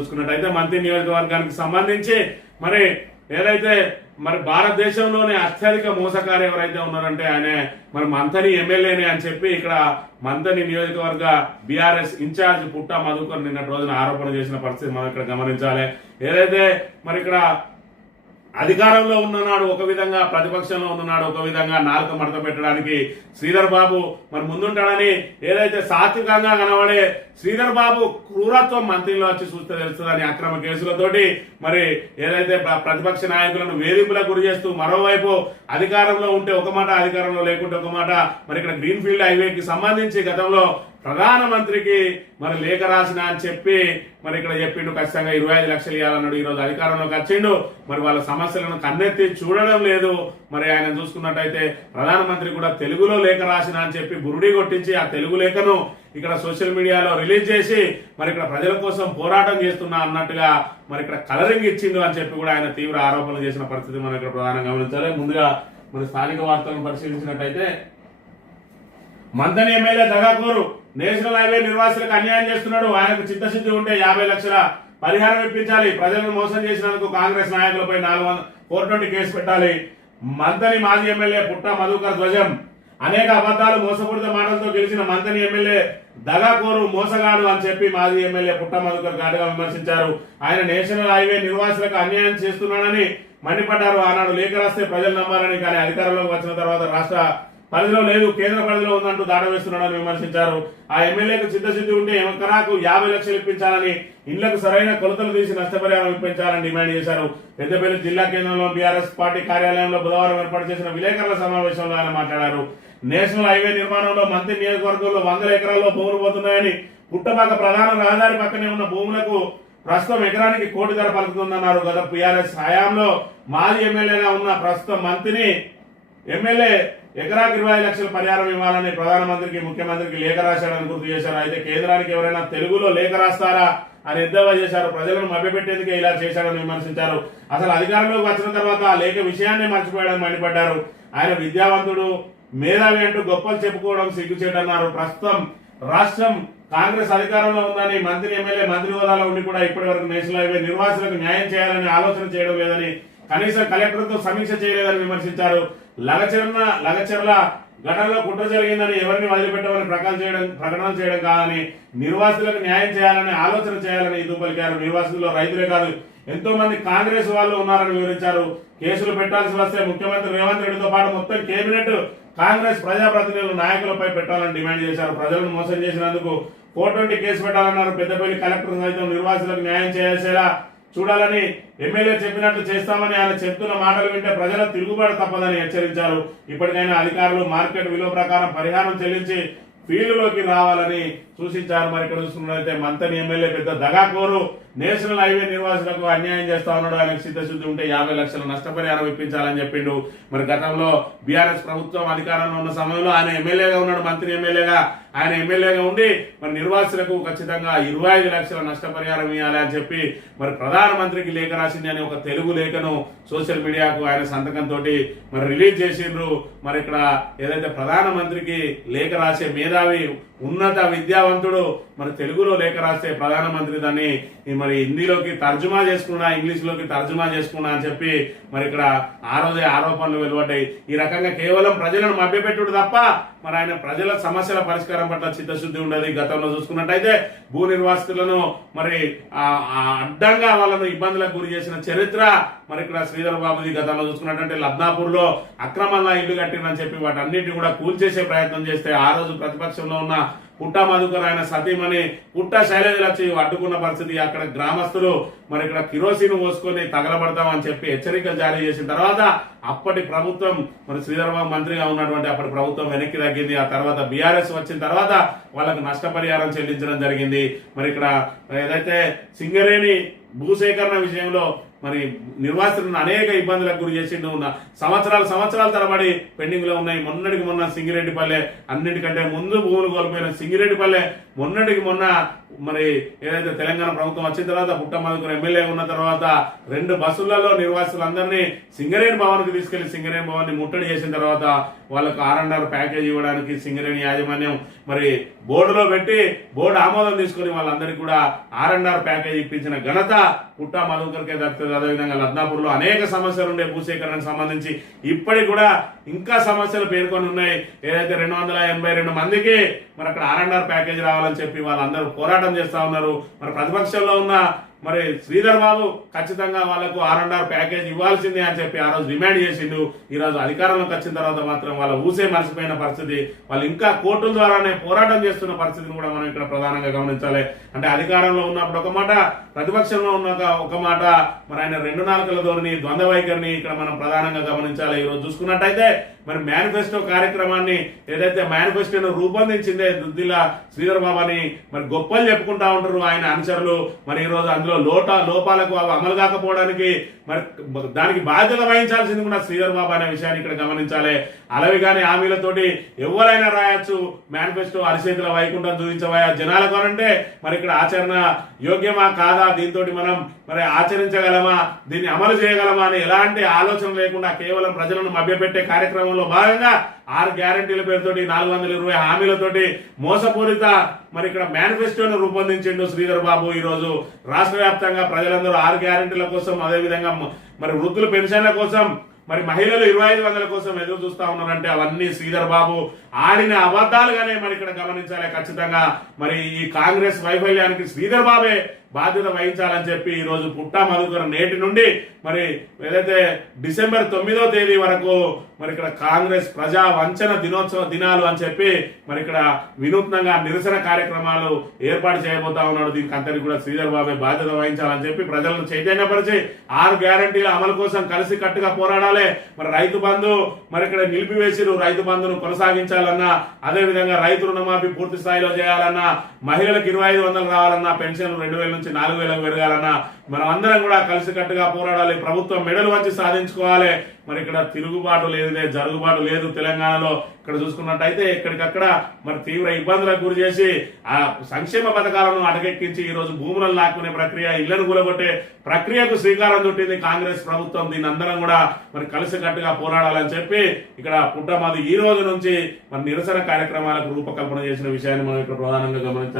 చూసుకున్నట్టయితే మంత్రి నియోజకవర్గానికి సంబంధించి మరి ఏదైతే మరి భారతదేశంలోనే అత్యధిక మోసకారు ఎవరైతే ఉన్నారంటే ఆయన మరి మంథని ఎమ్మెల్యేనే అని చెప్పి ఇక్కడ మంథని నియోజకవర్గ బీఆర్ఎస్ ఇన్ఛార్జ్ పుట్ట మధుకర్ నిన్నటి రోజున ఆరోపణ చేసిన పరిస్థితి మనం ఇక్కడ గమనించాలి. ఏదైతే మరి ఇక్కడ అధికారంలో ఉన్ననాడు ఒక విధంగా, ప్రతిపక్షంలో ఉన్ననాడు ఒక విధంగా నాలుక మడత పెట్టడానికి శ్రీధర్ బాబు మరి ముందుంటాడని ఏదైతే సాత్వికంగా కనబడే శ్రీధర్ బాబు క్రూరత్వం మంత్రిలో వచ్చి చూస్తే తెలుస్తుందని అక్రమ కేసులతోటి మరి ఏదైతే ప్రతిపక్ష నాయకులను వేధింపులకు గురి చేస్తూ మరోవైపు అధికారంలో ఉంటే ఒక మాట, అధికారంలో లేకుంటే ఒక మాట. మరి ఇక్కడ గ్రీన్ ఫీల్డ్ హైవేకి సంబంధించి గతంలో ప్రధానమంత్రికి మరి లేఖ రాసిన అని చెప్పి మరి ఇక్కడ చెప్పిండు ఖచ్చితంగా 25 లక్షలు ఇవ్వాలన్నాడు. ఈ రోజు అధికారంలోకి వచ్చిండు, మరి వాళ్ళ సమస్యలను కన్నెత్తి చూడడం లేదు. మరి ఆయన చూసుకున్నట్టయితే ప్రధానమంత్రి కూడా తెలుగులో లేఖ రాసిన అని చెప్పి బురుడి కొట్టించి ఆ తెలుగు లేఖను ఇక్కడ సోషల్ మీడియాలో రిలీజ్ చేసి మరి ఇక్కడ ప్రజల కోసం పోరాటం చేస్తున్నా అన్నట్టుగా మరి ఇక్కడ కలరింగ్ ఇచ్చిండు అని చెప్పి కూడా ఆయన తీవ్ర ఆరోపణలు చేసిన పరిస్థితి మనం ఇక్కడ ప్రధానంగా గమనించాలి. ముందుగా మరి స్థానిక వార్తలను పరిశీలించినట్టయితే మంథని ఎమ్మెల్యే దగాకోరు నేషనల్ హైవే నిర్వాసులకు అన్యాయం చేస్తున్నాడు. ఆయనకు చిత్తశుద్ధి ఉంటే 50 లక్షల పరిహారం ఇప్పించాలి. ప్రజలను మోసం చేసినందుకు కాంగ్రెస్ నాయకులపై 420 కేసు పెట్టాలి. మంథని మాజీ ఎమ్మెల్యే పుట్ట మధుకర్ ధ్వజం. అనేక అబద్దాలు, మోసపూరిత మాటలతో గెలిచిన మంథని ఎమ్మెల్యే దగాకోరు, మోసగాడు అని చెప్పి మాజీ ఎమ్మెల్యే పుట్ట మధుకర్ ఘాటుగా విమర్శించారు. ఆయన నేషనల్ హైవే నిర్వాసులకు అన్యాయం చేస్తున్నాడని మండిపడ్డారు. ఆనాడు లేఖ రాస్తే ప్రజలు నమ్మాలని, కానీ అధికారంలోకి వచ్చిన తర్వాత రాష్ట్ర పరిధిలో లేదు, కేంద్ర పరిధిలో ఉందంటూ దాటవేస్తున్నాడని విమర్శించారు. ఆ ఎమ్మెల్యేకు చిత్తశుద్ధి ఉంటే ఎకరాకు 50 లక్షలు ఇప్పించాలని, ఇళ్లకు సరైన కొలతలు తీసి నష్టపరిహారం ఇప్పించాలని డిమాండ్ చేశారు. పెద్దపల్లి జిల్లా కేంద్రంలో బీఆర్ఎస్ పార్టీ కార్యాలయంలో బుధవారం ఏర్పాటు చేసిన విలేకరుల సమావేశంలో ఆయన మాట్లాడారు. నేషనల్ హైవే నిర్మాణంలో మంత్రి నియోజకవర్గంలో 100 ఎకరాల్లో భూములు పోతున్నాయని, పుట్టపాక ప్రధాన రహదారి పక్కనే ఉన్న భూములకు ప్రస్తుతం ఎకరానికి 1 కోటి ధర పలుకుతుందన్నారు. గత బీఆర్ఎస్ హయాంలో మాజీ ఎమ్మెల్యేగా ఉన్న ప్రస్తుతం మంత్రిని ఎమ్మెల్యే ఎకరాకి 20 లక్షల పరిహారం ఇవ్వాలని ప్రధానమంత్రికి, ముఖ్యమంత్రికి లేఖ రాశాడని గుర్తు చేశారు. అయితే కేంద్రానికి ఎవరైనా తెలుగులో లేఖ రాస్తారా అని ఎద్దేవా చేశారు. ప్రజలను మభ్యపెట్టేందుకే ఇలా చేశాడని విమర్శించారు. అసలు అధికారంలోకి వచ్చిన తర్వాత ఆ లేఖ విషయాన్ని మర్చిపోయాడని మండిపడ్డారు. ఆయన విద్యావంతుడు, మేధావి అంటూ గొప్పలు చెప్పుకోవడం సిగ్గుచేటన్నారు. ప్రస్తుతం రాష్ట్రం కాంగ్రెస్ అధికారంలో ఉందని మంత్రి ఎమ్మెల్యే మంత్రి హోదాలో ఉండి కూడా ఇప్పటి వరకు నేషనల్ హైవే నిర్వాసులకు న్యాయం చేయాలని ఆలోచన చేయడం లేదని, కనీసం కలెక్టర్తో సమీక్ష చేయలేదని విమర్శించారు. లగచర్ల ఘటనలో కుట్ర జరిగిందని, ఎవరిని వదిలిపెట్టమని ప్రకటనలు చేయడం కాదని, నిర్వాసితులకు న్యాయం చేయాలని ఆలోచన చేయాలని ఇది పలికారు. నిర్వాసితుల్లో రైతులే కాదు, ఎంతో మంది కాంగ్రెస్ వాళ్ళు ఉన్నారని వివరించారు. కేసులు పెట్టాల్సి వస్తే ముఖ్యమంత్రి రేవంత్ రెడ్డితో పాటు మొత్తం కేబినెట్ కాంగ్రెస్ ప్రజాప్రతినిధులు నాయకులపై పెట్టాలని డిమాండ్ చేశారు. ప్రజలను మోసం చేసినందుకు 420 కేసు పెట్టాలన్నారు. పెద్దపల్లి కలెక్టర్ సైతం నిర్వాసితులకు న్యాయం చేసేలా చూడాలని, ఎమ్మెల్యే చెప్పినట్లు చేస్తామని ఆయన చెప్తున్న మాటలు వింటే ప్రజల తిరుగుబాటు తప్పదని హెచ్చరించారు. ఇప్పటికైనా అధికారులు మార్కెట్ విలువ ప్రకారం పరిహారం చెల్లించి ఫీల్డ్లోకి రావాలని సూచించారు. మరి ఇక్కడ చూసుకున్నట్లయితే మంథని ఎమ్మెల్యే పెద్ద దగాకోరు, నేషనల్ హైవే నిర్వాసులకు అన్యాయం చేస్తా ఉన్నాడు. ఆయనకు చిత్తశుద్ధి ఉంటే 50 లక్షల నష్టపరిహారం ఇప్పించాలని చెప్పిండు. మరి గతంలో బీఆర్ఎస్ ప్రభుత్వం అధికారంలో ఉన్న సమయంలో ఆయన ఎమ్మెల్యేగా ఉన్నాడు. మంత్రి ఎమ్మెల్యేగా ఆయన ఎమ్మెల్యేగా ఉండి మరి నిర్వాసులకు ఖచ్చితంగా 25 లక్షల నష్టపరిహారం ఇవ్వాలి అని చెప్పి మరి ప్రధానమంత్రికి లేఖ రాసింది అని ఒక తెలుగు లేఖను సోషల్ మీడియాకు ఆయన సంతకంతో మరి రిలీజ్ చేసిండ్రు. మరి ఇక్కడ ఏదైతే ప్రధానమంత్రికి లేఖ రాసే మేధావి, ఉన్నత విద్యావంతుడు మరి తెలుగులో లేఖ రాస్తే ప్రధానమంత్రి దాన్ని మరి హిందీలోకి తర్జుమా చేసుకున్నా, ఇంగ్లీష్ లోకి తర్జుమా చేసుకున్నా అని చెప్పి మరి ఇక్కడ ఆ రోజే ఆరోపణలు వెలువడ్డాయి. ఈ రకంగా కేవలం ప్రజలను మభ్యపెట్టుడు తప్ప మరి ఆయన ప్రజల సమస్యల పరిష్కారం పట్ల చిత్తశుద్ధి ఉండదు. గతంలో చూసుకున్నట్టయితే భూ నిర్వాసితులను మరి అడ్డంగా వాళ్ళను ఇబ్బందులకు గురి చేసిన చరిత్ర మరి ఇక్కడ శ్రీధర్ బాబుది. గతంలో చూసుకున్నట్టంటే లబ్నాపూర్ లో అక్రమంగా ఇల్లు కట్టిందని చెప్పి వాటన్నిటిని కూడా కూల్చేసే ప్రయత్నం చేస్తే ఆ రోజు ప్రతిపక్షంలో ఉన్న పుట్ట మధుకర్ ఆయన సతీమణి పుట్ట శైలజ వచ్చి అడ్డుకున్న పరిస్థితి. అక్కడ గ్రామస్తులు మరి ఇక్కడ కిరోసిన్ పోసుకొని తగలబడతామని చెప్పి హెచ్చరికలు జారీ చేసిన తర్వాత అప్పటి ప్రభుత్వం మరి శ్రీధర్ బాబు మంత్రిగా ఉన్నటువంటి అప్పటి ప్రభుత్వం వెనక్కి తగ్గింది. ఆ తర్వాత బీఆర్ఎస్ వచ్చిన తర్వాత వాళ్ళకు నష్టపరిహారం చెల్లించడం జరిగింది. మరి ఇక్కడ ఏదైతే సింగరేణి భూసేకరణ విషయంలో మరి నిర్వాసితులను అనేక ఇబ్బందులకు గురి చేసిండు. సంవత్సరాల తరబడి పెండింగ్ లో ఉన్నాయి. మొన్నటికి మొన్న సింగిరెడ్డిపల్లె, అన్నిటికంటే ముందు భూములు కోల్పోయిన సింగిరెడ్డిపల్లె మొన్నటికి మొన్న మరి ఏదైతే తెలంగాణ ప్రభుత్వం వచ్చిన తర్వాత పుట్టమదుకుని ఎమ్మెల్యే ఉన్న తర్వాత 2 బస్సులలో నిర్వాసితులందరినీ సింగరేణి భవన్ కి తీసుకెళ్లి సింగరేణి భవన్ ని ముట్టడి చేసిన తర్వాత వాళ్ళకు R&R ప్యాకేజ్ ఇవ్వడానికి సింగరేణి యాజమాన్యం మరి బోర్డులో పెట్టి బోర్డు ఆమోదం తీసుకుని వాళ్ళందరికీ కూడా R&R ప్యాకేజ్ ఇప్పించిన ఘనత పుట్టా మధుకర్కే దక్కుతుంది. అదేవిధంగా లద్నాపూర్ లో అనేక సమస్యలు ఉండే భూసేకరణకు సంబంధించి ఇప్పటికి కూడా ఇంకా సమస్యలు పేర్కొని ఉన్నాయి. ఏదైతే 282 మందికి మరి అక్కడ R&R ప్యాకేజ్ రావాలని చెప్పి వాళ్ళందరూ పోరాటం చేస్తా ఉన్నారు. మరి ప్రతిపక్షంలో ఉన్న మరి శ్రీధర్ బాబు ఖచ్చితంగా వాళ్లకు R&R ప్యాకేజ్ ఇవ్వాల్సిందే అని చెప్పి ఆ రోజు డిమాండ్ చేసిండు. ఈ రోజు అధికారంలోకి వచ్చిన తర్వాత మాత్రం వాళ్ళ ఊసే మర్చిపోయిన పరిస్థితి, వాళ్ళు ఇంకా కోర్టుల ద్వారానే పోరాటం చేస్తున్న పరిస్థితిని కూడా మనం ఇక్కడ ప్రధానంగా గమనించాలి. అంటే అధికారంలో ఉన్నప్పుడు ఒక మాట, ప్రతిపక్షంలో ఉన్న ఒక మాట, మరి ఆయన 2 నాలుకల ధోరణి, ద్వంద్వ వైఖరిని ఇక్కడ మనం ప్రధానంగా గమనించాలి. ఈ రోజు చూసుకున్నట్టయితే మరి మేనిఫెస్టో కార్యక్రమాన్ని ఏదైతే మేనిఫెస్టోను రూపొందించిందే దుద్దిల శ్రీధర్ బాబు అని మరి గొప్పలు చెప్పుకుంటా ఉంటారు ఆయన అనుచరులు. మరి ఈ రోజు అందులో లోపాలకు అవి అమలు కాకపోవడానికి మరి దానికి బాధ్యత వహించాల్సింది కూడా శ్రీధర్ బాబు అనే విషయాన్ని ఇక్కడ గమనించాలి. అలవి గాని హామీలతోటి ఎవరైనా రాయొచ్చు మేనిఫెస్టో, అరిచేతుల వైకుంఠం చూపించవా జనాలకు అంటే మరి ఇక్కడ ఆచరణ యోగ్యమా కాదా, దీంతో మనం మరి ఆచరించగలమా, దీన్ని అమలు చేయగలమా అని ఎలాంటి ఆలోచన లేకుండా కేవలం ప్రజలను మభ్యపెట్టే కార్యక్రమంలో భాగంగా 6 గ్యారంటీల పేరుతోటి 420 హామీలతోటి మోసపూరిత మరి ఇక్కడ మేనిఫెస్టోను రూపొందించిండు శ్రీధర్ బాబు. ఈ రోజు రాష్ట్ర వ్యాప్తంగా ప్రజలందరూ 6 గ్యారంటీల కోసం, అదేవిధంగా మరి వృద్ధుల పెన్షన్ల కోసం, మరి మహిళలు 2500 కోసం ఎదురు చూస్తా ఉన్నారంటే అవన్నీ శ్రీధర్ బాబు ఆడిన అబద్ధాలుగానే మరి ఇక్కడ గమనించాలి. ఖచ్చితంగా మరి ఈ కాంగ్రెస్ వైఫల్యానికి శ్రీధర్ బాబే బాధ్యత వహించాలని చెప్పి ఈ రోజు పుట్టా మధుకర్ నేటి నుండి మరి ఏదైతే డిసెంబర్ 9వ తేదీ వరకు మరి ఇక్కడ కాంగ్రెస్ ప్రజా వంచన దినాలు అని చెప్పి మరి ఇక్కడ వినూత్నంగా నిరసన కార్యక్రమాలు ఏర్పాటు చేయబోతా ఉన్నాడు. దీనికి అంతటి కూడా శ్రీధర్ బాబే బాధ్యత వహించాలని చెప్పి ప్రజలను చైతన్యపరిచి 6 గ్యారంటీల అమలు కోసం కలిసి కట్టుగా పోరాడాలి. మరి రైతు బంధు మరి ఇక్కడ నిలిపివేసిరు, రైతు బంధును కొనసాగించాలన్నా, అదే విధంగా రైతు రుణమాఫీ పూర్తి స్థాయిలో చేయాలన్నా, మహిళలకు 2500 రావాలన్నా, పెన్షన్ 2000 నుంచి 4000 పెరగాలన్నా మనం అందరం కూడా కలిసికట్టుగా పోరాడాలి. ప్రభుత్వం మెడలు వంచి సాధించుకోవాలి. మరి ఇక్కడ తిరుగుబాటు లేదు, జరుగుబాటు లేదు. తెలంగాణలో ఇక్కడ చూసుకున్నట్టయితే ఎక్కడికక్కడ మరి తీవ్ర ఇబ్బందులకు గురి చేసి ఆ సంక్షేమ పథకాలను అటకెక్కించి ఈ రోజు భూములను లాక్కునే ప్రక్రియ, ఇళ్లను కూలగొట్టే ప్రక్రియకు శ్రీకారం చుట్టింది కాంగ్రెస్ ప్రభుత్వం. దీని అందరం కూడా మరి కలిసికట్టుగా పోరాడాలని చెప్పి ఇక్కడ పుట్టమది ఈ రోజు నుంచి మరి నిరసన కార్యక్రమాలకు రూపకల్పన చేసిన విషయాన్ని మనం ఇక్కడ ప్రధానంగా గమనించాలి.